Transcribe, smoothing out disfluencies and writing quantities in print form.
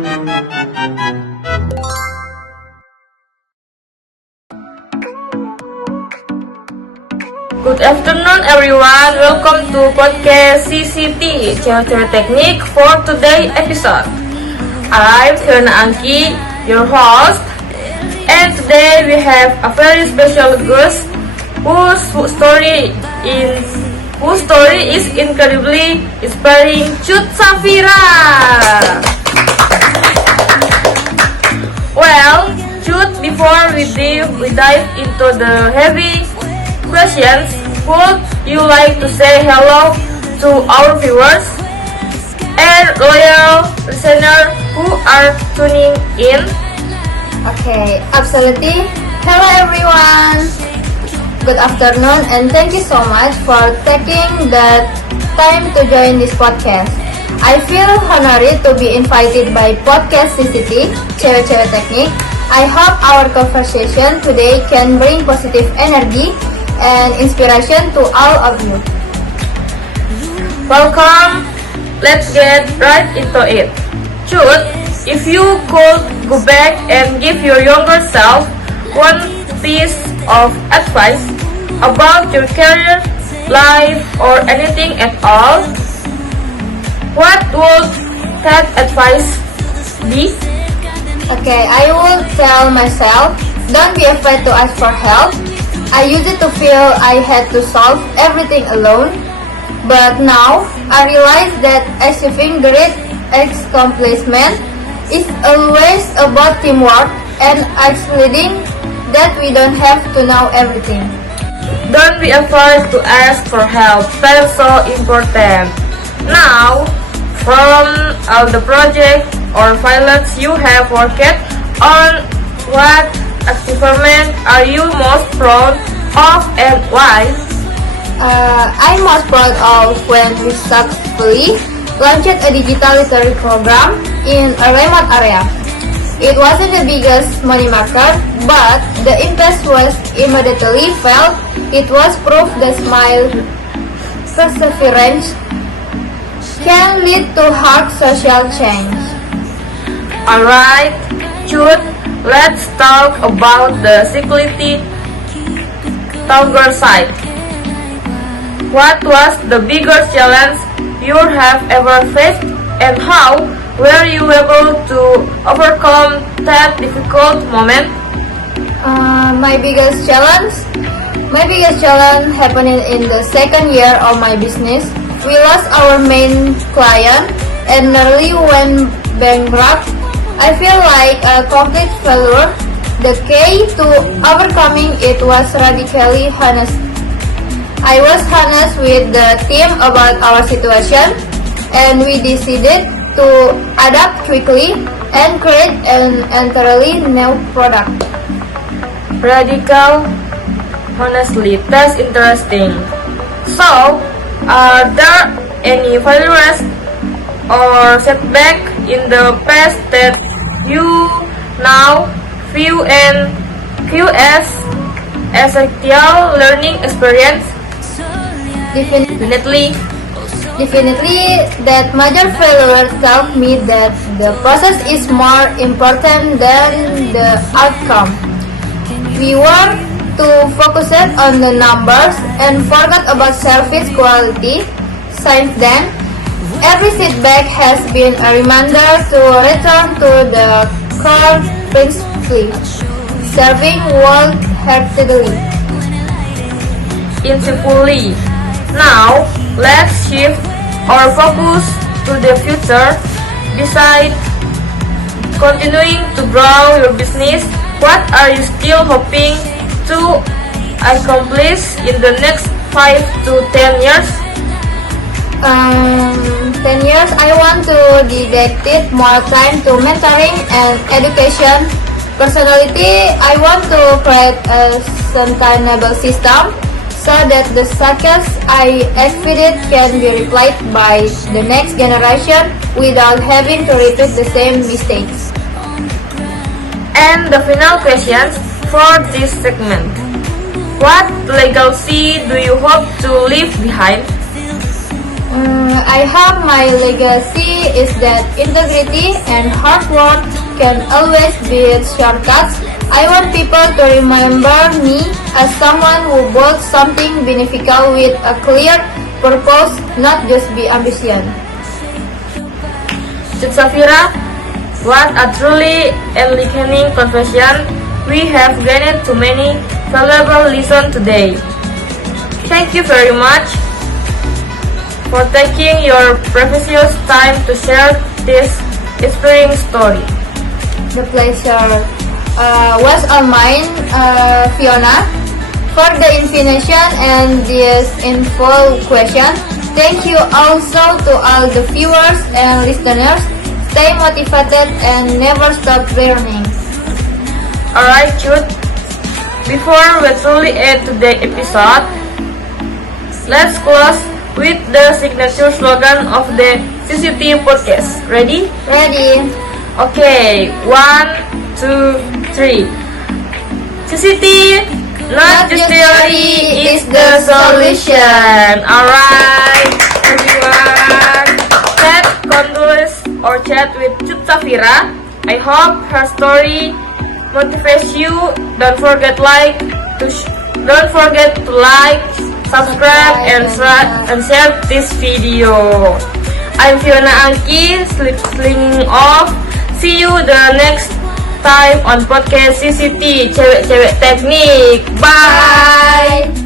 Good afternoon everyone, welcome to podcast CCT, Cewek-Cewek Teknik for today episode. I'm Fiona Angki, your host, and today we have a very special guest whose story is incredibly inspiring, Cut Safira. Well, Cut, before we dive into the heavy questions, would you like to say hello to our viewers and loyal listeners who are tuning in? Okay, absolutely. Hello everyone. Good afternoon and thank you so much for taking the time to join this podcast. I feel honored to be invited by Podcast CCT, Cewek-Cewek Teknik. I hope our conversation today can bring positive energy and inspiration to all of you. Welcome. Let's get right into it. Cut, if you could go back and give your younger self one piece of advice about your career, life, or anything at all, what would that advice be? Okay, I will tell myself, don't be afraid to ask for help. I used to feel I had to solve everything alone, but now I realize that achieving great accomplishment is always about teamwork and acknowledging that we don't have to know everything. Don't be afraid to ask for help, that's so important. Now, from all the projects or pilots you have worked on, what achievement are you most proud of and why? I'm most proud of when we successfully launched a digital literary program in a remote area. It wasn't the biggest money maker, but the impact was immediately felt. It was proof that smile perseverance can lead to hard social change. Alright, Cut, let's talk about the security Toggle side. What was the biggest challenge you have ever faced and how were you able to overcome that difficult moment? My biggest challenge happened in the second year of my business. We lost our main client and nearly went bankrupt. I feel like a complete failure. The key to overcoming it was radically honest. I was honest with the team about our situation, and we decided to adapt quickly and create an entirely new product. Radical, honestly, that's interesting. So, are there any failures or setback in the past that you now view as essential learning experience? Definitely, that major failure taught me that the process is more important than the outcome. We were too focused on the numbers and forgot about service quality. Since then, every setback has been a reminder to return to the core principle, serving wholeheartedly. Insightfully. Now, let's shift our focus to the future. Besides continuing to grow your business, what are you still hoping to accomplish in the next 5 to 10 years? 10 years, I want to dedicate more time to mentoring and education. Personality, I want to create a sustainable system so that the success I exceeded can be replied by the next generation without having to repeat the same mistakes. And the final questions for this segment. What legacy do you hope to leave behind? I hope my legacy is that integrity and hard work can always beat shortcuts. I want people to remember me as someone who built something beneficial with a clear purpose, not just be ambitious. Cut Safira, what a truly enlightening confession. We have gained too many valuable lessons today. Thank you very much for taking your precious time to share this inspiring story. The pleasure was all mine, Fiona, for the invitation and this info question. Thank you also to all the viewers and listeners. Stay motivated and never stop learning. Alright, Cut. Before we truly end today's episode, let's close with the signature slogan of the CCT podcast. Ready? Ready? Okay, 1, 2, 3. CCT, not just theory, is the solution. Alright, everyone. Chat, converse, or chat with Cut Safira. I hope her story motivates you. Don't forget to like, subscribe, and share this video. I'm Fiona Angki, signing off. See you the next time on podcast CCT Cewek-Cewek Teknik. Bye.